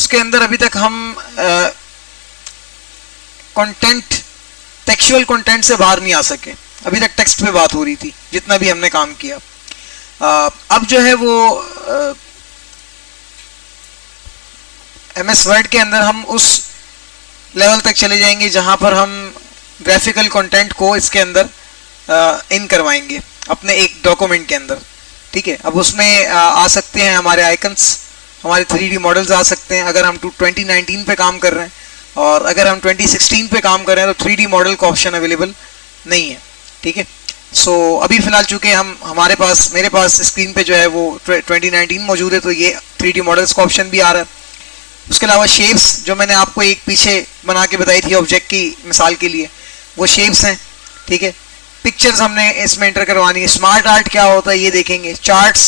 उसके अंदर अभी तक हम कंटेंट, टेक्सचुअल कंटेंट से बाहर नहीं आ सके। अभी तक टेक्स्ट पे बात हो रही थी जितना भी हमने काम किया। अब जो है वो MS वर्ड के अंदर हम उस लेवल तक चले जाएंगे जहां पर हम ग्राफिकल कंटेंट को इसके अंदर इन करवाएंगे अपने एक डॉक्यूमेंट के अंदर। ठीक है, अब उसमें आ सकते हैं हमारे आइकन्स, हमारे 3D मॉडल्स आ सकते हैं अगर हम 2019 पे काम कर रहे हैं, और अगर हम 2016 पे काम कर रहे हैं तो 3D मॉडल का ऑप्शन अवेलेबल नहीं है। ठीक है, सो अभी फिलहाल चूंकि मेरे पास स्क्रीन पे जो है वो 2019 मौजूद है, तो ये 3D मॉडल्स का ऑप्शन भी आ रहा है। उसके अलावा शेप्स जो मैंने आपको एक पीछे बना के बताई थी ऑब्जेक्ट की मिसाल के लिए, वो शेप्स हैं। ठीक है, पिक्चर्स हमने इसमें एंटर करवानी है। स्मार्ट आर्ट क्या होता है ये देखेंगे। चार्ट्स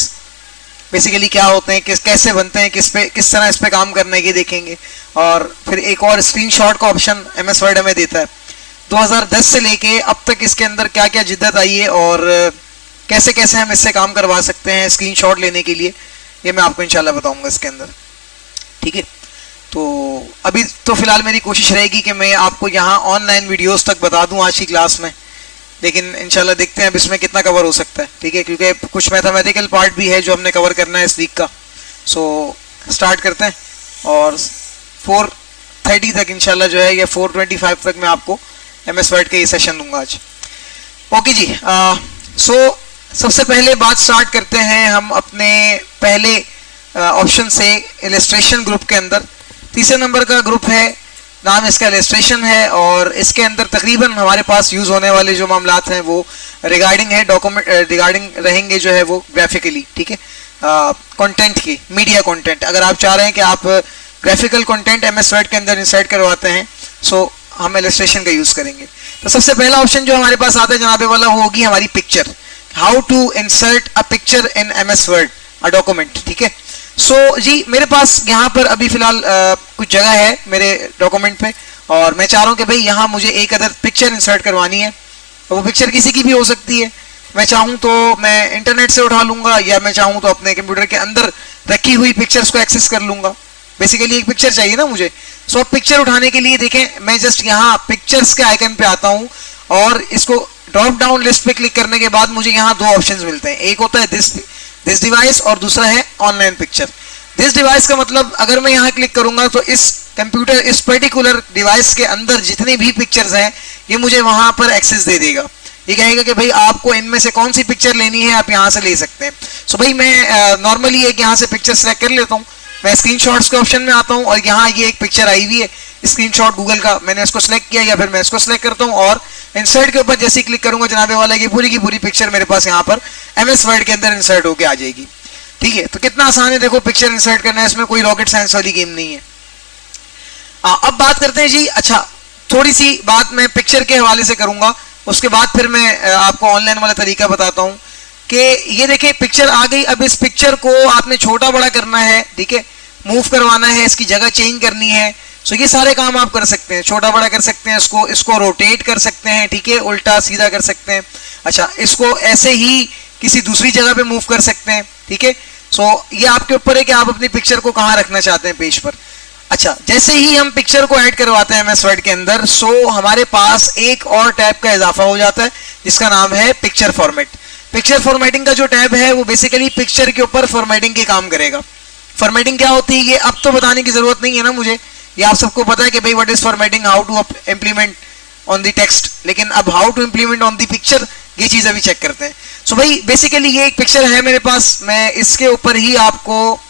बेसिकली क्या होते हैं, कैसे बनते हैं, किस तरह इस पे काम करना है ये देखेंगे। और फिर एक और स्क्रीनशॉट का ऑप्शन MS वर्ड हमें देता है। 2010 से लेके अब तक इसके अंदर क्या क्या जिद्दत आई है और कैसे कैसे हम इससे काम करवा सकते हैं स्क्रीनशॉट लेने के लिए, ये मैं आपको इंशाल्लाह बताऊंगा इसके अंदर। ठीक है, तो अभी तो फिलहाल मेरी कोशिश रहेगी कि मैं आपको यहाँ ऑनलाइन वीडियोस तक बता दूँ आज की क्लास में, लेकिन इंशाल्लाह देखते हैं अब इसमें कितना कवर हो सकता है। ठीक है, क्योंकि कुछ मैथमेटिकल पार्ट भी है जो हमने कवर करना है इस वीक का। सो स्टार्ट करते हैं और 4:30 तक इंशाल्लाह जो है, या 4:25 तक मैं आपको MS वर्ड का ये सेशन दूंगा आज। ओके जी, सो सबसे पहले बात स्टार्ट करते हैं हम अपने पहले ऑप्शन से, इलस्ट्रेशन ग्रुप के अंदर। तीसरे नंबर का ग्रुप है, नाम इसका इलस्ट्रेशन है, और इसके अंदर तकरीबन हमारे पास यूज होने वाले जो मामलात हैं वो रिगार्डिंग है डॉक्यूमेंट, रिगार्डिंग रहेंगे जो है वो ग्राफिकली। ठीक है, कंटेंट की, मीडिया कंटेंट। अगर आप चाह रहे हैं कि आप ग्राफिकल कंटेंट MS वर्ड के अंदर इंसर्ट करवाते हैं, सो हम इलस्ट्रेशन का यूज करेंगे। तो सबसे पहला ऑप्शन जो हमारे पास आता है जनाबे वाला, होगी हमारी picture. How to insert a picture in MS Word, a document. ठीक है, सो जी मेरे पास यहाँ पर अभी फिलहाल कुछ जगह है मेरे डॉक्यूमेंट पे, और मैं चाह रहा हूँ कि भाई यहाँ मुझे एक अदर पिक्चर इंसर्ट करवानी है। तो वो पिक्चर किसी की भी हो सकती है। मैं चाहूँ तो मैं इंटरनेट से उठा लूंगा, या मैं चाहूँ तो अपने कंप्यूटर के अंदर रखी हुई पिक्चर्स को एक्सेस कर लूंगा। बेसिकली एक पिक्चर चाहिए ना मुझे। सो अब पिक्चर उठाने के लिए देखें, मैं जस्ट यहाँ पिक्चर्स के आइकन पे आता हूँ, और इसको ड्रॉप डाउन लिस्ट पे क्लिक करने के बाद मुझे यहाँ दो ऑप्शंस मिलते हैं। एक होता है दिस डिवाइस, और दूसरा है ऑनलाइन पिक्चर। दिस डिवाइस का मतलब अगर मैं यहाँ क्लिक करूंगा तो इस कंप्यूटर, इस पर्टिकुलर डिवाइस के अंदर जितनी भी पिक्चर्स हैं ये मुझे वहां पर एक्सेस दे देगा। ये कहेगा कि भाई आपको इनमें से कौन सी पिक्चर लेनी है, आप यहाँ से ले सकते हैं। सो भाई मैं नॉर्मली एक यहाँ से पिक्चर सेलेक्ट कर लेता हूँ। मैं स्क्रीनशॉट्स के ऑप्शन में आता हूँ, और यहाँ ये एक पिक्चर आई हुई है स्क्रीनशॉट गूगल का, मैंने इसको सिलेक्ट किया, या फिर मैं इसको सिलेक्ट करता हूँ और इंसर्ट के ऊपर जैसे ही क्लिक करूंगा जनाबे वाला, ये पूरी की पूरी पिक्चर मेरे पास यहाँ पर MS वर्ड के अंदर इंसर्ट होकर आ जाएगी। ठीक है, तो कितना आसान है देखो पिक्चर इंसर्ट करना है, इसमें कोई रॉकेट साइंस वाली गेम नहीं है। अब बात करते हैं जी, अच्छा थोड़ी सी बात मैं पिक्चर के हवाले से करूंगा, उसके बाद फिर मैं आपको ऑनलाइन वाला तरीका बताता हूं कि ये देखें पिक्चर आ गई। अब इस पिक्चर को आपने छोटा बड़ा करना है, ठीक है, मूव करवाना है, इसकी जगह चेंज करनी है। सो ये सारे काम आप कर सकते हैं, छोटा बड़ा कर सकते हैं, इसको रोटेट कर सकते हैं, ठीक है, उल्टा सीधा कर सकते हैं। अच्छा, इसको ऐसे ही किसी दूसरी जगह पे मूव कर सकते हैं। ठीक है, सो ये आपके ऊपर है कि आप अपनी पिक्चर को कहाँ रखना चाहते हैं पेज पर। अच्छा, जैसे ही हम पिक्चर को ऐड करवाते हैं MS वर्ड के अंदर, सो हमारे पास एक और टैब का इजाफा हो जाता है जिसका नाम है पिक्चर फॉर्मेट। पिक्चर फॉर्मेटिंग का जो टैब है वो बेसिकली पिक्चर के ऊपर फॉर्मेटिंग के काम करेगा। फॉर्मेटिंग क्या होती है ये अब तो बताने की जरूरत नहीं है ना मुझे, ये आप सबको पता है कि भाई what is formatting, how to implement on the text, लेकिन अब how to implement on the picture ये चीज अभी चेक करते हैं। सो भाई बेसिकली ये एक पिक्चर है मेरे पास, मैं इसके ऊपर ही आपको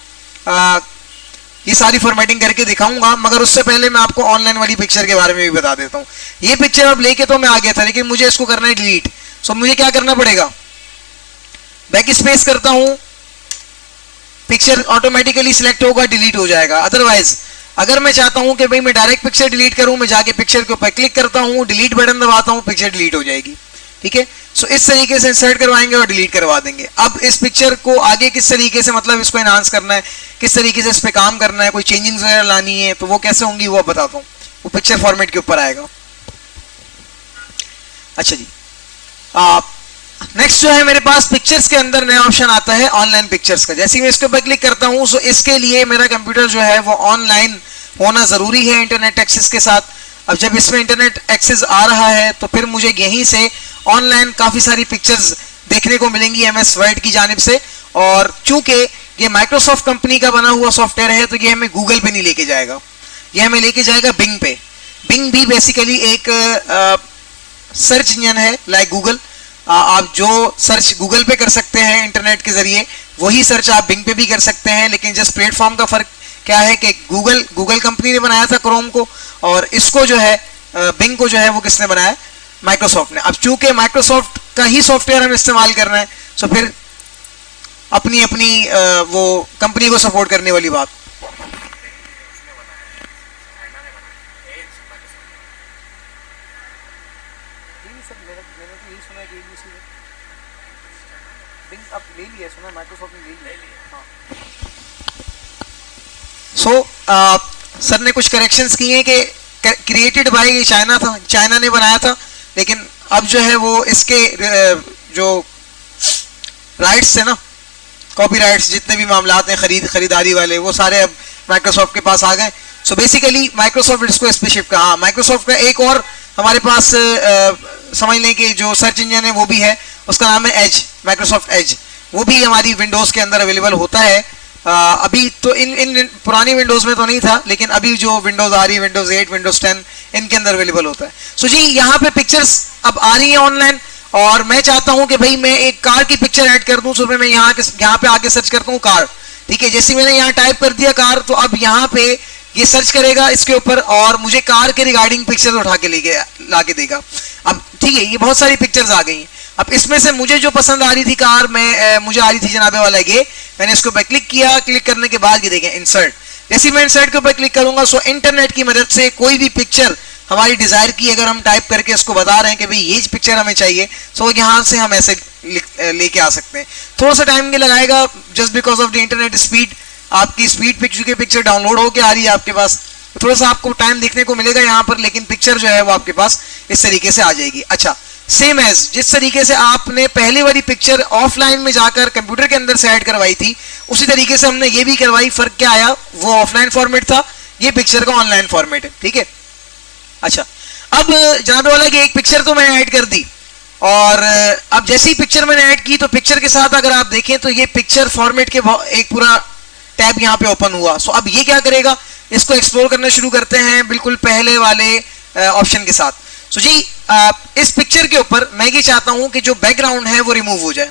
ये सारी फॉर्मेटिंग करके दिखाऊंगा, मगर उससे पहले मैं आपको ऑनलाइन वाली पिक्चर के बारे में भी बता देता हूँ। ये पिक्चर अब लेके तो मैं आ गया था, लेकिन मुझे इसको करना है डिलीट। सो मुझे क्या करना पड़ेगा, बैक स्पेस करता हूं, पिक्चर ऑटोमेटिकली सिलेक्ट होगा, डिलीट हो जाएगा। अदरवाइज अगर मैं चाहता हूं कि भाई मैं डायरेक्ट पिक्चर डिलीट करूं, मैं जाके पिक्चर के ऊपर क्लिक करता हूं, डिलीट बटन दबाता हूं, पिक्चर डिलीट हो जाएगी। ठीक है, सो इस तरीके से इंसर्ट करवाएंगे और डिलीट करवा देंगे। अब इस पिक्चर को आगे किस तरीके से, मतलब इसको एनहांस करना है, किस तरीके से इस पे काम करना है, कोई चेंजिंग वगैरह लानी है, तो वो कैसे होंगी वो बताता हूँ। वो पिक्चर फॉर्मेट के ऊपर आएगा। अच्छा जी, नेक्स्ट जो है मेरे पास पिक्चर्स के अंदर नया ऑप्शन आता है ऑनलाइन पिक्चर्स का। जैसे ही मैं इसके ऊपर क्लिक करता हूं सो इसके लिए मेरा कंप्यूटर जो है वो ऑनलाइन होना जरूरी है इंटरनेट एक्सेस के साथ। अब जब इसमें इंटरनेट एक्सेस आ रहा है तो फिर मुझे यहीं से ऑनलाइन काफी सारी पिक्चर्स देखने को मिलेंगी एमएस वर्ड की जानिब से। और चूंकि ये माइक्रोसॉफ्ट कंपनी का बना हुआ सॉफ्टवेयर है तो ये हमें गूगल पे नहीं लेके जाएगा, ये हमें लेके जाएगा बिंग पे। बिंग भी बेसिकली एक सर्च इंजन है लाइक गूगल। आप जो सर्च गूगल पे कर सकते हैं इंटरनेट के जरिए वही सर्च आप बिंग पे भी कर सकते हैं, लेकिन जस्ट प्लेटफॉर्म का फर्क क्या है कि गूगल कंपनी ने बनाया था क्रोम को, और इसको जो है बिंग को जो है वो किसने बनाया, माइक्रोसॉफ्ट ने। अब चूंकि माइक्रोसॉफ्ट का ही सॉफ्टवेयर हम इस्तेमाल कर रहे हैं सो फिर अपनी अपनी वो कंपनी को सपोर्ट करने वाली बात। सर ने कुछ करेक्शंस किए हैं कि क्रिएटेड बाय चाइना था, चाइना ने बनाया था, लेकिन अब जो है वो इसके जो राइट्स है ना, कॉपीराइट्स जितने भी मामलात हैं खरीदारी वाले वो सारे अब माइक्रोसॉफ्ट के पास आ गए। सो बेसिकली माइक्रोसॉफ्ट इसको इस पे शिफ्ट का। हाँ, माइक्रोसॉफ्ट का एक और हमारे पास समझ लें कि जो सर्च इंजन है वो भी है, उसका नाम है एज, माइक्रोसॉफ्ट एज। वो भी हमारी विंडोज के अंदर अवेलेबल होता है। अभी तो इन पुरानी विंडोज में तो नहीं था, लेकिन अभी जो विंडोज आ रही है विंडोज 8 विंडोज 10 इनके अंदर अवेलेबल होता है। सो जी यहाँ पे पिक्चर्स अब आ रही है ऑनलाइन, और मैं चाहता हूं कि भाई मैं एक कार की पिक्चर ऐड कर दूं। सुबह मैं यहाँ पे आके सर्च करता हूँ कार, ठीक है। जैसे मैंने यहाँ टाइप कर दिया कार, तो अब यहाँ पे ये सर्च करेगा इसके ऊपर और मुझे कार के रिगार्डिंग पिक्चर उठा के ला के देगा। अब ठीक है, ये बहुत सारी पिक्चर्स आ गई हैं। अब इसमें से मुझे जो पसंद आ रही थी कार में मुझे आ रही थी जनाबे वाला ये, मैंने इसके ऊपर क्लिक किया। क्लिक करने के बाद ये देखें इंसर्ट। जैसे मैं इंसर्ट के ऊपर क्लिक करूंगा सो इंटरनेट की मदद से कोई भी पिक्चर हमारी डिजायर की अगर हम टाइप करके उसको बता रहे हैं कि भाई ये पिक्चर हमें चाहिए, सो यहाँ से हम ऐसे लेके आ सकते हैं। थोड़ा सा टाइम लगाएगा just because of the internet speed. आपकी स्पीड पे चूंकि पिक्चर डाउनलोड होके आ रही है आपके पास, तो थोड़ा सा आपको टाइम देखने को मिलेगा यहाँ पर, लेकिन पिक्चर जो है वो आपके पास इस तरीके से आ जाएगी। अच्छा, सेम एज जिस तरीके से आपने पहली वाली पिक्चर ऑफलाइन में जाकर कंप्यूटर के अंदर से ऐड करवाई थी, उसी तरीके से हमने ये भी करवाई। फर्क क्या आया, वो ऑफलाइन फॉर्मेट था, ये पिक्चर का ऑनलाइन फॉर्मेट है, ठीक है। अच्छा, अब जनाबे वाला कि एक पिक्चर तो मैंने ऐड कर दी, और अब जैसे ही पिक्चर मैंने ऐड की तो पिक्चर के साथ अगर आप देखें तो ये पिक्चर फॉर्मेट के एक पूरा टैब यहाँ पे ओपन हुआ। सो अब ये क्या करेगा, इसको एक्सप्लोर करना शुरू करते हैं बिल्कुल पहले वाले ऑप्शन के साथ। सो जी इस पिक्चर के ऊपर मैं ये चाहता हूं कि जो बैकग्राउंड है वो रिमूव हो जाए।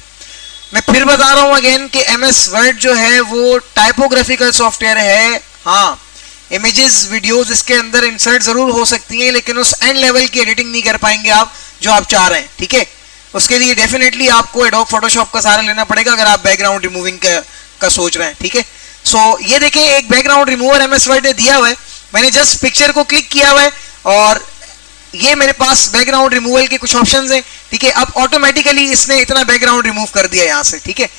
मैं फिर बता रहा हूं अगेन कि एमएस वर्ड जो है वो टाइपोग्राफिकल सॉफ्टवेयर है। हाँ, इमेजेस वीडियोस इसके अंदर इंसर्ट जरूर हो सकती हैं, लेकिन उस एंड लेवल की एडिटिंग नहीं कर पाएंगे आप जो आप चाह रहे हैं, ठीक है। उसके लिए डेफिनेटली आपको एडोब फोटोशॉप का सहारा लेना पड़ेगा अगर आप बैकग्राउंड रिमूविंग का सोच रहे हैं, ठीक है। सो ये देखें एक बैकग्राउंड रिमूवर एमएस वर्ड ने दिया हुआ है। मैंने जस्ट पिक्चर को क्लिक किया हुआ है और ये मेरे पास बैकग्राउंड रिमूवल के कुछ ऑप्शंस हैं, ठीक है। अब ऑटोमेटिकली इसने इतना बैकग्राउंड रिमूव कर दिया यहाँ से, ठीक है।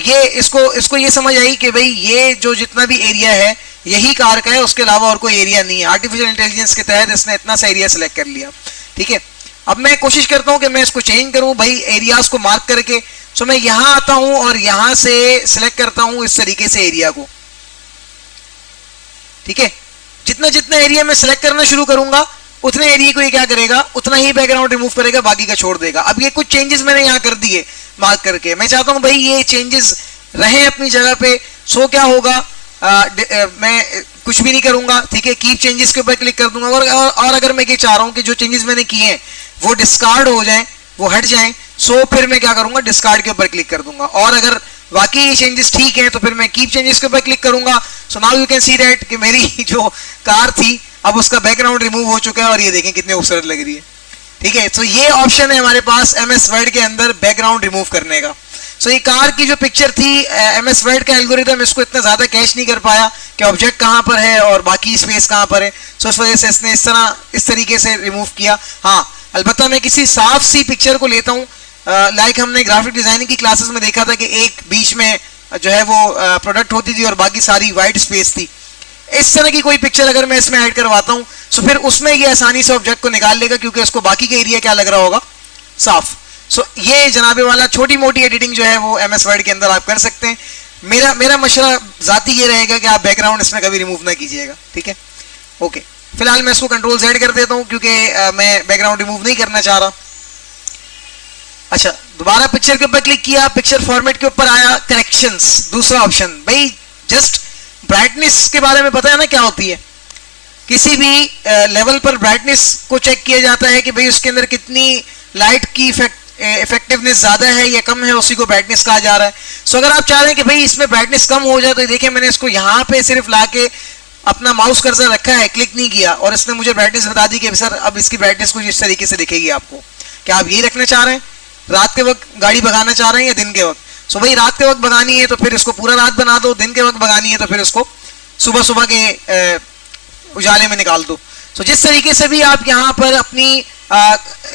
ये इसको ये समझ आई कि भाई ये जो जितना भी एरिया है यही कार का है, उसके अलावा और कोई एरिया नहीं है। आर्टिफिशियल इंटेलिजेंस के तहत इसने इतना सा एरिया सेलेक्ट कर लिया, ठीक है। अब मैं कोशिश करता हूं कि मैं इसको चेंज करूं भाई एरियाज को मार्क करके। सो मैं यहां आता हूं और यहां से सिलेक्ट करता हूं इस तरीके से एरिया को, ठीक है। जितना जितना एरिया मैं सिलेक्ट करना शुरू करूंगा उतने एरिया को ये क्या करेगा, उतना ही बैकग्राउंड रिमूव करेगा, बाकी का छोड़ देगा। अब ये कुछ चेंजेस मैंने यहाँ कर दिए मार्क करके, मैं चाहता हूं भाई ये चेंजेस रहे अपनी जगह पे। सो क्या होगा, मैं कुछ भी नहीं करूंगा, ठीक है। कीप चेंजेस के ऊपर क्लिक कर दूंगा और अगर मैं ये चाह रहा हूं कि जो चेंजेस मैंने किए हैं वो डिस्कार्ड हो जाएं, वो हट जाएं, सो फिर मैं क्या करूंगा, डिस्कार्ड के ऊपर क्लिक कर दूंगा। और अगर वाकई ये चेंजेस ठीक है तो फिर मैं कीप चेंजेस के ऊपर क्लिक करूंगा। So now you can see that कि मेरी जो कार थी अब उसका बैकग्राउंड रिमूव हो चुका है और ये देखें कितनी खूबसूरत लग रही है, ठीक है। तो ये ऑप्शन है हमारे पास एमएस वर्ड के अंदर बैकग्राउंड रिमूव करने का। सो ये कार की जो पिक्चर थी एमएस वर्ड का एल्गोरिथम इसको इतना ज्यादा कैच नहीं कर पाया कि ऑब्जेक्ट कहां पर है और बाकी स्पेस कहां पर है। सो इस वजह से इसने इस तरीके से रिमूव किया। हाँ, अलबत्ता मैं किसी साफ सी पिक्चर को लेता हूँ, लाइक हमने ग्राफिक डिजाइनिंग की क्लासेस में देखा था कि एक बीच में जो है वो प्रोडक्ट होती थी और बाकी सारी वाइट स्पेस थी। इस तरह की कोई पिक्चर अगर मैं इसमें ऐड करवाता हूं तो फिर उसमें ये आसानी से ऑब्जेक्ट को निकाल लेगा, क्योंकि उसको बाकी का एरिया क्या लग रहा होगा, साफ। सो ये जनाबे वाला छोटी मोटी एडिटिंग जो है वो MS वर्ड के अंदर आप कर सकते हैं। मेरा मशवरा जाती ये रहेगा कि आप बैकग्राउंड इसमें कभी रिमूव ना कीजिएगा, ठीक है। ओके, फिलहाल मैं इसको कंट्रोल Z कर देता हूँ क्योंकि मैं बैकग्राउंड रिमूव नहीं करना चाह रहा। अच्छा, दोबारा पिक्चर के ऊपर क्लिक किया, पिक्चर फॉर्मेट के ऊपर आया, करेक्शंस दूसरा ऑप्शन। भाई जस्ट ब्राइटनेस के बारे में पता है ना क्या होती है, किसी भी लेवल पर ब्राइटनेस को चेक किया जाता है कि भाई उसके अंदर कितनी लाइट की इफेक्टिवनेस ज्यादा है या कम है, उसी को ब्राइटनेस कहा जा रहा है। सो अगर आप चाह रहे हैं कि भाई इसमें ब्राइटनेस कम हो जाए तो देखिए मैंने इसको यहाँ पे सिर्फ लाके अपना माउस कर्सर रखा है, क्लिक नहीं किया और इसने मुझे ब्राइटनेस बता दी कि सर अब इसकी ब्राइटनेस कुछ इस तरीके से दिखेगी आपको। क्या आप ये रखना चाह रहे हैं, रात के वक्त गाड़ी भगाना चाह रहे हैं या दिन के वक्त? सो भाई रात के वक्त भगानी है तो फिर इसको पूरा रात बना दो, दिन के वक्त भगानी है तो फिर इसको सुबह सुबह के उजाले में निकाल दो। सो जिस तरीके से भी आप यहाँ पर अपनी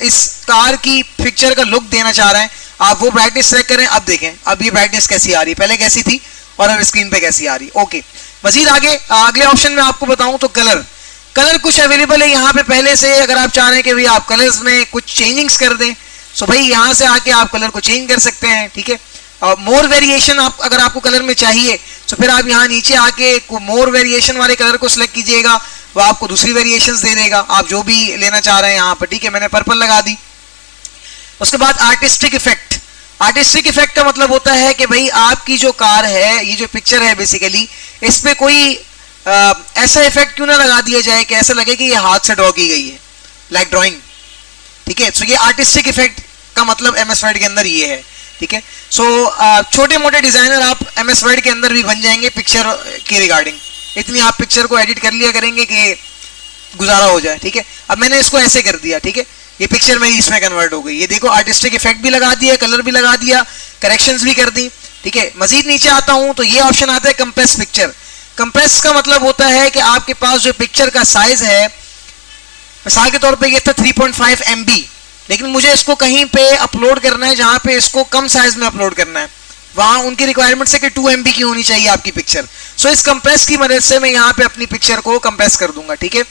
इस कार की पिक्चर का लुक देना चाह रहे हैं आप वो ब्राइटनेस सेलेक्ट करें। अब देखें अब ये ब्राइटनेस कैसी आ रही है, पहले कैसी थी और अब स्क्रीन पे कैसी आ रही है। ओके, मजीद आगे अगले ऑप्शन में आपको बताऊं तो कलर कुछ अवेलेबल है यहाँ पे पहले से। अगर आप चाह रहे हैं कि भाई आप कलर्स में कुछ चेंजिंग्स कर दें सो भाई यहाँ से आके आप कलर को चेंज कर सकते हैं, ठीक है। मोर वेरिएशन आप अगर आपको कलर में चाहिए तो फिर आप यहाँ नीचे आके मोर वेरिएशन वाले कलर को सिलेक्ट कीजिएगा, वो आपको दूसरी वेरिएशंस दे देगा आप जो भी लेना चाह रहे हैं यहाँ पर, ठीक है। मैंने पर्पल लगा दी। उसके बाद आर्टिस्टिक इफेक्ट का मतलब होता है कि भाई आपकी जो कार है, ये जो पिक्चर है बेसिकली, इस पे कोई ऐसा इफेक्ट क्यों ना लगा दिया जाए कि ऐसा लगे कि ये हाथ से ड्रॉ की गई है, लाइक ड्राइंग, ठीक है। सो ये आर्टिस्टिक इफेक्ट का मतलब MS वर्ड के अंदर ये है, ठीक है। सो छोटे मोटे डिजाइनर आप MS वर्ड के अंदर भी बन जाएंगे पिक्चर के रिगार्डिंग। इतनी आप पिक्चर को एडिट कर लिया करेंगे कि गुजारा हो जाए, ठीक है। अब मैंने इसको ऐसे कर दिया, ठीक है, ये पिक्चर मेरी इसमें कन्वर्ट हो गई। ये देखो आर्टिस्टिक इफेक्ट भी लगा दिया, कलर भी लगा दिया, करेक्शंस भी कर दी, ठीक है। मजीद नीचे आता हूं तो ये ऑप्शन आता है कंप्रेस पिक्चर। कंप्रेस का मतलब होता है कि आपके पास जो पिक्चर का साइज है, मिसाल के तौर पे ये था 3.5 MB, लेकिन मुझे इसको कहीं पे अपलोड करना है जहां पे इसको कम साइज में अपलोड करना है, वहां उनकी रिक्वायरमेंट है कि 2 MB की होनी चाहिए आपकी पिक्चर। सो इस कंप्रेस की मदद से मैं यहाँ पे अपनी पिक्चर को कंप्रेस कर दूंगा, ठीक है।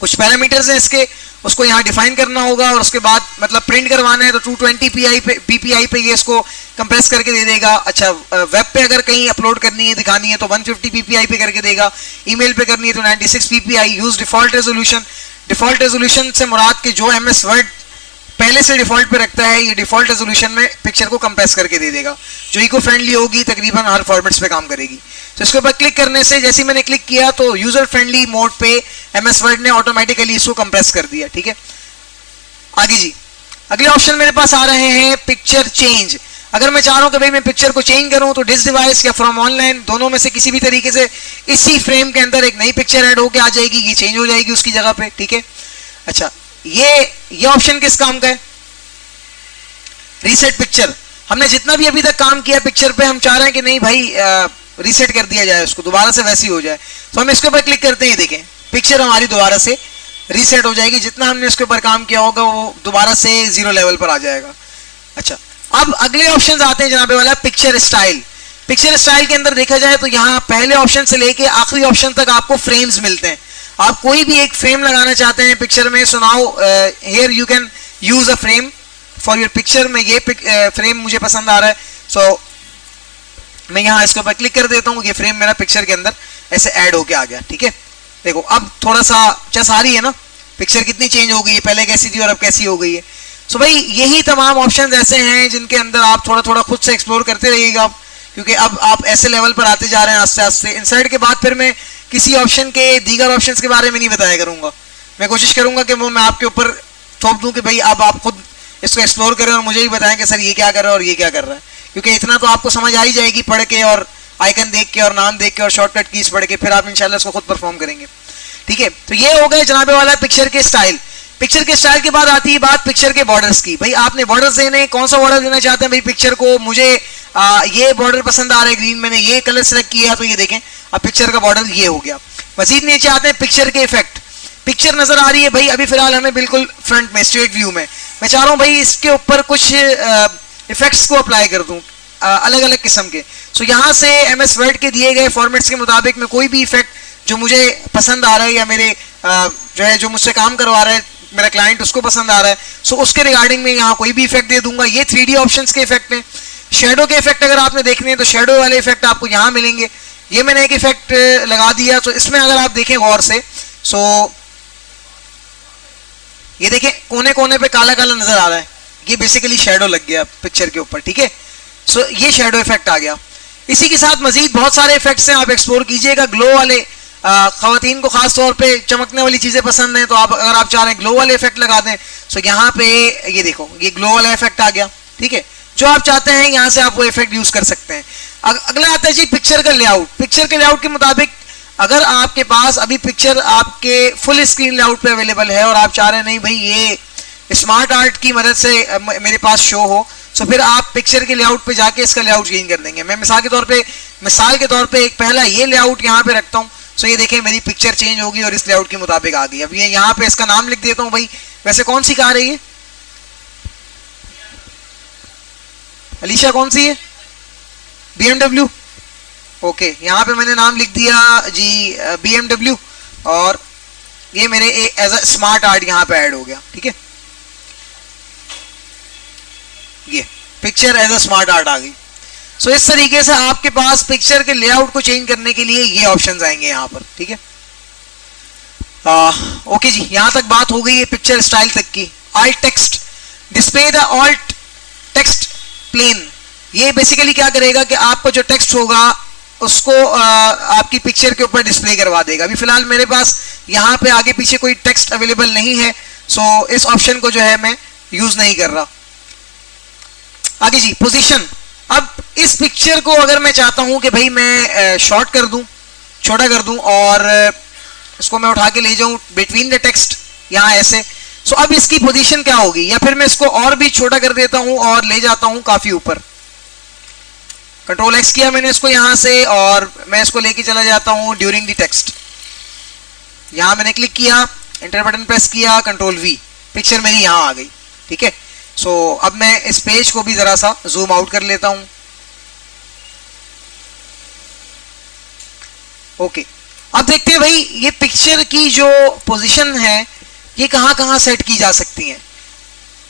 कुछ पैरामीटर्स हैं इसके, उसको यहाँ डिफाइन करना होगा और उसके बाद मतलब प्रिंट करवाना है तो 220 ppi पे ये इसको कंप्रेस करके दे देगा। अच्छा, वेब पे अगर कहीं अपलोड करनी है दिखानी है तो 150 ppi पे करके देगा, ईमेल पे करनी है तो 96 ppi। यूज डिफॉल्ट रेजोल्यूशन से मुराद के जो MS वर्ड पहले से डिफॉल्ट पे रखता है, ये डिफॉल्ट रेजोल्यूशन में पिक्चर को कंप्रेस करके दे देगा, जो इको फ्रेंडली होगी, तकरीबन हर फॉर्मेट्स पे काम करेगी। तो इसके ऊपर क्लिक करने से जैसे मैंने क्लिक किया तो यूजर फ्रेंडली मोड पे MS वर्ड ने ऑटोमेटिकली इसको कंप्रेस कर दिया, ठीक है। आगे जी, अगले ऑप्शन मेरे पास आ रहे हैं पिक्चर चेंज। अगर मैं चाह रहा हूं कि भाई मैं पिक्चर को चेंज करूं तो डिस डिवाइस या फ्रॉम ऑनलाइन, दोनों में से किसी भी तरीके से इसी फ्रेम के अंदर एक नई पिक्चर ऐड होके आ जाएगी, ये चेंज हो जाएगी उसकी जगह पे, ठीक है। अच्छा, ये ऑप्शन किस काम का है? Reset picture. हमने जितना भी अभी तक काम किया पिक्चर पे, हम चाह रहे हैं कि नहीं भाई रीसेट कर दिया जाए, उसको दोबारा से वैसी हो जाए। तो हम इसके ऊपर क्लिक करते हैं, देखें पिक्चर हमारी दोबारा से रीसेट हो जाएगी, जितना हमने इसके ऊपर काम किया होगा वो दोबारा से 0 लेवल पर आ जाएगा। अच्छा, अब अगले ऑप्शन आते हैं जनाबे वाला पिक्चर स्टाइल। पिक्चर स्टाइल के अंदर देखा जाए तो यहाँ पहले ऑप्शन से लेके आखिरी ऑप्शन तक आपको फ्रेम्स मिलते हैं। आप कोई भी एक फ्रेम लगाना चाहते हैं पिक्चर में, so now here you can use a frame for your picture. में ये फ्रेम मुझे पसंद आ रहा है, सो मैं यहाँ इसके ऊपर क्लिक कर देता हूँ, ये फ्रेम मेरा पिक्चर के अंदर ऐसे ऐड होके आ गया, ठीक है। देखो अब थोड़ा सा चस आ रही है ना, पिक्चर कितनी चेंज हो गई है, पहले कैसी थी और अब कैसी हो गई है। सो भाई यही तमाम ऑप्शंस ऐसे हैं जिनके अंदर आप थोड़ा थोड़ा खुद से एक्सप्लोर करते रहिएगा, क्योंकि अब आप ऐसे लेवल पर आते जा रहे हैं आस्ते आस्ते। इंसर्ट के बाद फिर मैं किसी ऑप्शन के दीगर ऑप्शंस के बारे में नहीं बताया करूंगा, मैं कोशिश करूंगा कि वो मैं आपके ऊपर थोप दूं कि भाई अब आप खुद इसको एक्सप्लोर करें और मुझे ही बताएं कि सर ये क्या कर रहा है और ये क्या कर रहा है, क्योंकि इतना तो आपको समझ आ ही जाएगी पढ़ के और आइकन देख के और नाम देख के और शॉर्टकट कीज पढ़ के, फिर आप इंशाल्लाह इसको खुद परफॉर्म करेंगे, ठीक है। तो ये हो गए जनाबे वाला पिक्चर के स्टाइल। पिक्चर के स्टाइल के बाद आती है बात पिक्चर के बॉर्डर्स की। भाई आपने बॉर्डर्स देने, कौन सा बॉर्डर देना चाहते हैं भाई पिक्चर को? मुझे ये बॉर्डर पसंद आ रहा है ग्रीन, मैंने ये कलर सेलेक्ट किया तो ये देखें अब पिक्चर का बॉर्डर ये हो गया। मजीद नीचे आते हैं पिक्चर के इफेक्ट। पिक्चर नजर आ रही है भाई अभी फिलहाल हमें बिल्कुल फ्रंट में स्ट्रेट व्यू में, मैं चाह रहा हूँ भाई इसके ऊपर कुछ इफेक्ट्स को अप्लाई कर दूं अलग अलग किस्म के। सो यहाँ से MS वर्ड के दिए गए फॉर्मेट्स के मुताबिक मैं कोई भी इफेक्ट जो मुझे पसंद आ रहा है या मेरे जो है जो मुझसे काम करवा रहा है मेरा क्लाइंट उसको पसंद आ रहा है, सो उसके रिगार्डिंग में यहाँ कोई भी इफेक्ट दे दूंगा। ये 3D ऑप्शंस के इफेक्ट हैं। शेडो के इफेक्ट अगर आपने देखने हैं तो शेडो वाले इफेक्ट आपको यहाँ मिलेंगे। ये मैंने एक इफेक्ट लगा दिया, तो इसमें अगर आप देखें गौर से, सो ये देखें कोने कोने पे काला काला नजर आ रहा है, ये बेसिकली शेडो लग गया पिक्चर के ऊपर, ठीक है। सो ये शेडो इफेक्ट आ गया। इसी के साथ मजीद बहुत सारे इफेक्ट्स हैं, आप एक्सप्लोर कीजिएगा। ग्लो वाले, खवातीन को खास तौर पे चमकने वाली चीजें पसंद हैं, तो आप अगर आप चाह रहे हैं ग्लो वाले इफेक्ट लगा दें, सो यहाँ पे ये देखो ये ग्लो वाला इफेक्ट आ गया, ठीक है। जो आप चाहते हैं यहाँ से आप वो इफेक्ट यूज कर सकते हैं। अगला आता है जी पिक्चर का लेआउट। पिक्चर के लेआउट के मुताबिक अगर आपके पास अभी पिक्चर आपके फुल स्क्रीन लेआउट पे अवेलेबल है और आप चाह रहे हैं नहीं भाई ये स्मार्ट आर्ट की मदद से मेरे पास शो हो, तो फिर आप पिक्चर के लेआउट पे जाके इसका लेआउट चेंज कर देंगे। मैं मिसाल के तौर पे एक पहला ये लेआउट यहाँ पे रखता हूँ, सो ये देखें मेरी पिक्चर चेंज होगी और इस लेआउट के मुताबिक आ गई। अब ये यहाँ पे इसका नाम लिख देता हूँ भाई, वैसे कौन सी कार है ये अलीशा, कौन सी है? BMW। ओके, यहाँ पे मैंने नाम लिख दिया जी BMW, और ये मेरे एज अ स्मार्ट आर्ट यहाँ पे ऐड हो गया, ठीक है। ये picture as a SmartArt आ गई। सो इस तरीके से आपके पास पिक्चर के लेआउट को चेंज करने के लिए ये ऑप्शंस आएंगे यहाँ पर, ठीक है। ओके जी, यहाँ तक बात हो गई है पिक्चर स्टाइल तक की। Alt text, display the alt text plain. ये बेसिकली क्या करेगा कि आपको जो टेक्स्ट होगा उसको आपकी पिक्चर के ऊपर डिस्प्ले करवा देगा। अभी फिलहाल मेरे पास यहाँ पे आगे पीछे कोई टेक्स्ट अवेलेबल नहीं है, सो इस ऑप्शन को जो है मैं यूज नहीं कर रहा। आगे जी पोजीशन। अब इस पिक्चर को अगर मैं चाहता हूं कि भाई मैं शॉर्ट कर दूं, छोटा कर दूं, और इसको मैं उठा के ले जाऊं बिटवीन द टेक्स्ट यहाँ ऐसे, सो अब इसकी पोजीशन क्या होगी? या फिर मैं इसको और भी छोटा कर देता हूं और ले जाता हूं काफी ऊपर। कंट्रोल एक्स किया मैंने इसको यहां से, और मैं इसको लेके चला जाता हूं ड्यूरिंग द टेक्स्ट। यहां मैंने क्लिक किया, एंटर बटन प्रेस किया, कंट्रोल वी, पिक्चर मेरी यहां आ गई, ठीक है। सो अब मैं इस पेज को भी जरा सा जूम आउट कर लेता हूं। ओके, अब देखते हैं भाई ये पिक्चर की जो पोजीशन है ये कहां कहां सेट की जा सकती है।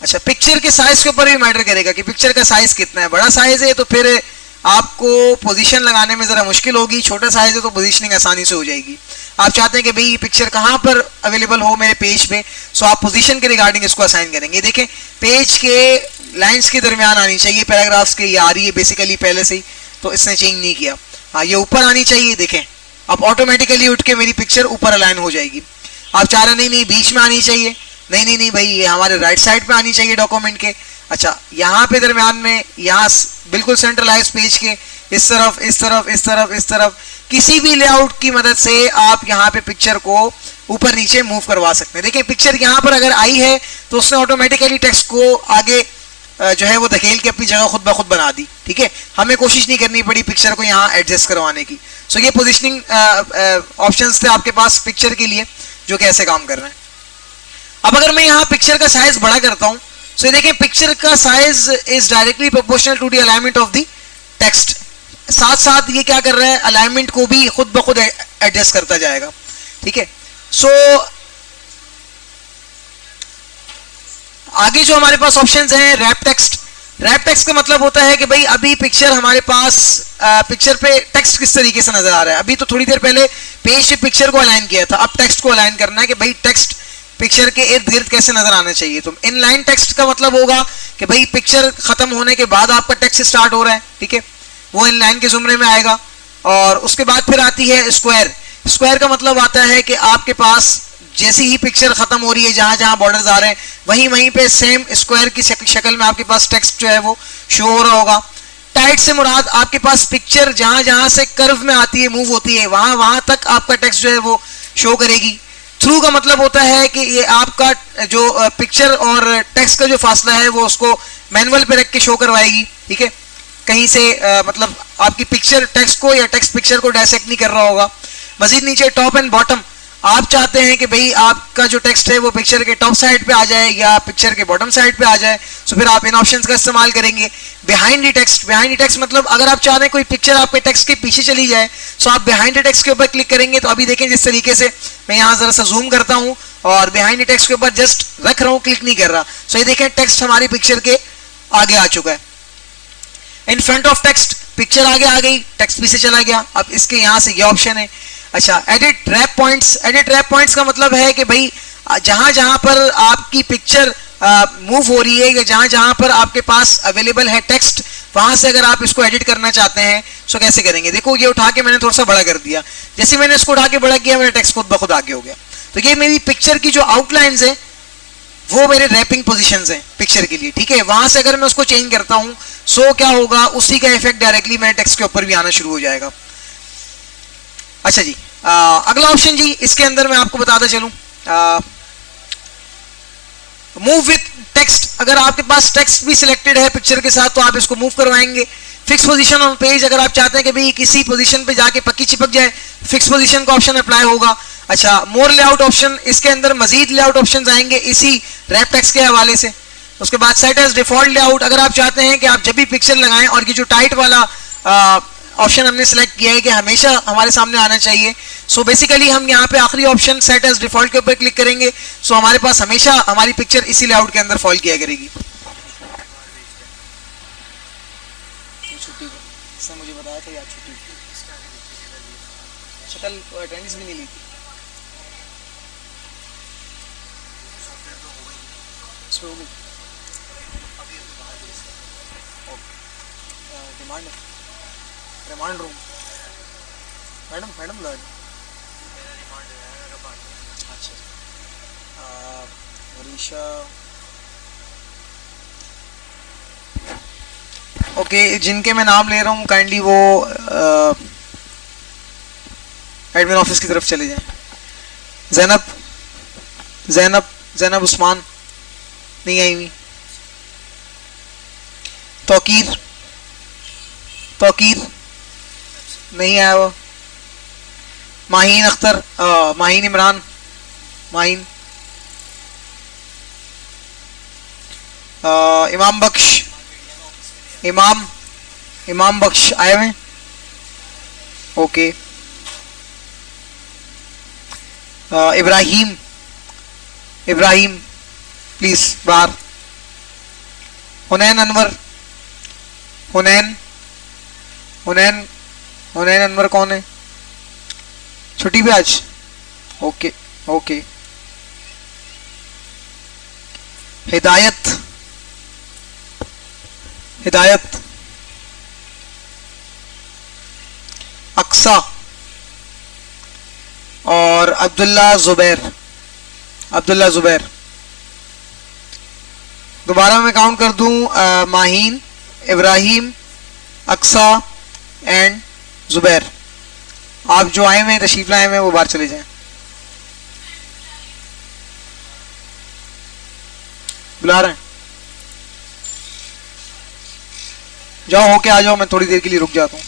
अच्छा, पिक्चर के साइज के ऊपर भी मैटर करेगा कि पिक्चर का साइज कितना है। बड़ा साइज है तो फिर आपको पोजीशन लगाने में जरा मुश्किल होगी, छोटा साइज है तो पोजीशनिंग आसानी से हो जाएगी। आप चाहते हैं कि भाई पिक्चर कहां पर अवेलेबल हो मेरे पेज पे, सो आप पोजीशन के रिगार्डिंग इसको असाइन करेंगे। देखें पेज के लाइंस के दरमियान आनी चाहिए, पैराग्राफ्स के, ये आ रही है बेसिकली पहले से ही, तो इसने चेंज नहीं किया। हाँ, ये ऊपर आनी चाहिए, देखें अब ऑटोमेटिकली उठ के मेरी पिक्चर ऊपर अलाइन हो जाएगी। आप चाह रहे नहीं बीच में आनी चाहिए, नहीं भाई ये हमारे राइट साइड पे आनी चाहिए डॉक्यूमेंट के। अच्छा, यहाँ पे दरमियान में, यहाँ बिल्कुल सेंट्रलाइज पेज के इस तरफ इस तरफ इस तरफ इस तरफ, किसी भी लेआउट की मदद से आप यहाँ पे पिक्चर को ऊपर नीचे मूव करवा सकते हैं। देखिए पिक्चर यहाँ पर अगर आई है तो उसने ऑटोमेटिकली टेक्स्ट को आगे जो है वो धकेल के अपनी जगह खुद ब खुद बना दी, ठीक है। हमें कोशिश नहीं करनी पड़ी पिक्चर को यहाँ एडजस्ट करवाने की। सो ये पोजिशनिंग ऑप्शंस थे आपके पास पिक्चर के लिए जो कि ऐसे काम कर रहे हैं। अब अगर मैं यहाँ पिक्चर का साइज बड़ा करता हूँ, सो ये देखें पिक्चर का size is directly proportional to the alignment of the text. साथ साथ ये क्या कर रहा है, अलाइनमेंट को भी खुद ब खुद एडजस्ट करता जाएगा, ठीक है। सो आगे जो हमारे पास ऑप्शंस हैं, रैप टेक्स्ट। रैप टेक्स्ट का मतलब होता है कि भाई अभी पिक्चर हमारे पास पिक्चर पे टेक्स्ट किस तरीके से नजर आ रहा है। अभी तो थोड़ी देर पहले पेज पे पिक्चर को अलाइन किया था, अब टेक्स्ट को अलाइन करना है कि भाई टेक्स्ट पिक्चर के इर्द गिर्द कैसे नजर आना चाहिए। तो इनलाइन टेक्स्ट का मतलब होगा कि भाई पिक्चर खत्म होने के बाद आपका टेक्स्ट स्टार्ट हो रहा है, ठीक है, वो इनलाइन के जुमरे में आएगा। और उसके बाद फिर आती है स्क्वायर। स्क्वायर का मतलब आता है कि आपके पास जैसी ही पिक्चर खत्म हो रही है, जहां जहां बॉर्डर्स आ रहे हैं वहीं पे सेम स्क्वायर की शक्ल में आपके पास टेक्स्ट जो है वो शो हो रहा होगा। टाइट से मुराद आपके पास पिक्चर जहां जहां से कर्व में आती है, मूव होती है, वहां तक आपका टेक्स्ट जो है वो शो करेगी। थ्रू का मतलब होता है कि ये आपका जो पिक्चर और टेक्स्ट का जो फासला है वो उसको मैनुअल पे रख के शो करवाएगी, ठीक है। कहीं से मतलब आपकी पिक्चर टेक्स्ट को या टेक्स्ट पिक्चर को डायसेक्ट नहीं कर रहा होगा। मजीद नीचे टॉप एंड बॉटम, आप चाहते हैं कि भाई आपका जो टेक्स्ट है वो पिक्चर के टॉप साइड पे आ जाए या पिक्चर के बॉटम साइड पे आ जाए, तो फिर आप इन ऑप्शंस का इस्तेमाल करेंगे। Behind the text, behind the text मतलब अगर आप चाह रहे हैं कोई पिक्चर आपके टेक्स्ट के पीछे चली जाए, तो आप बिहाइंड द टेक्स्ट के ऊपर क्लिक करेंगे। तो अभी देखें जिस तरीके से मैं यहाँ जरा सा जूम करता हूँ और बिहाइंड टेक्स्ट के ऊपर जस्ट रख रहा हूं, क्लिक नहीं कर रहा। सो ये देखें टेक्स्ट हमारी पिक्चर के आगे आ चुका है। In front of text picture आगे आ गई, टेक्स्ट पीछे चला गया। अब इसके यहां से ये ऑप्शन है। अच्छा, edit wrap points. Edit wrap points का मतलब है कि भाई जहां जहां पर आपकी पिक्चर मूव हो रही है या जहां जहां पर आपके पास अवेलेबल है टेक्स्ट, वहां से अगर आप इसको एडिट करना चाहते हैं तो कैसे करेंगे। देखो ये उठा के मैंने थोड़ा सा बड़ा कर दिया, जैसे मैंने इसको उठा के बड़ा किया मेरा टेक्स्ट खुद ब खुद आगे हो गया। तो ये मेरी पिक्चर की जो आउटलाइंस है वो मेरे रैपिंग पोजीशंस हैं पिक्चर के लिए, ठीक है। वहां से अगर मैं उसको चेंज करता हूं सो क्या होगा, उसी का इफेक्ट डायरेक्टली मेरे टेक्स्ट के ऊपर भी आना शुरू हो जाएगा। अच्छा जी, अगला ऑप्शन जी, इसके अंदर मैं आपको बताता चलूं, मूव विथ टेक्स्ट। अगर आपके पास टेक्स्ट भी सिलेक्टेड है पिक्चर के साथ तो आप इसको मूव करवाएंगे। फिक्स पोजीशन ऑन पेज, अगर आप चाहते हैं कि भाई किसी पोजीशन पे जाके पक्की चिपक जाए, फिक्स पोजीशन का ऑप्शन अप्लाई होगा। अच्छा, मोर लेआउट ऑप्शन, इसके अंदर मजीद लेआउट ऑप्शंस आएंगे इसी रैप टेक्स्ट के हवाले से। उसके बाद सेट एज डिफॉल्ट लेआउट, अगर आप चाहते हैं कि आप जब भी पिक्चर लगाएं और ये जो टाइट वाला ऑप्शन हमने सेलेक्ट किया है कि हमेशा हमारे सामने आना चाहिए, सो बेसिकली हम यहाँ पे आखिरी ऑप्शन सेट एज डिफॉल्ट के ऊपर क्लिक करेंगे, सो हमारे पास हमेशा हमारी पिक्चर इसी लेआउट के अंदर फॉल किया करेगी। छुट्टी से मुझे बताया था यार, छुट्टी कल अटेंडेंस भी नहीं ली थी। रिमांड रूम मैडम लॉर्ड, अच्छा वरीशा, ओके। जिनके मैं नाम ले रहा हूँ काइंडली वो एडमिन ऑफिस की तरफ चले जाएं। जैनब जैनब जैनब उस्मान नहीं आई हुई। तौकीर तौकीर नहीं आया वो। माहीन अख्तर, माहीन इमरान, माहीन, इमाम बख्श, इमाम बख्श आए हुए, ओके। इब्राहिम प्लीज बाहर। हुनैन अनवर, हुनैन अनवर कौन है, छुट्टी पे आज, ओके। हिदायत अक्सा और अब्दुल्ला जुबैर। दोबारा मैं काउंट कर दूं, माहीन, इब्राहिम, अक्सा एंड जुबैर। आप जो आए हुए तशरीफ लाए हुए वो बाहर चले जाएं। बुला रहे हैं, जाओ होके आ जाओ, मैं थोड़ी देर के लिए रुक जाता हूँ।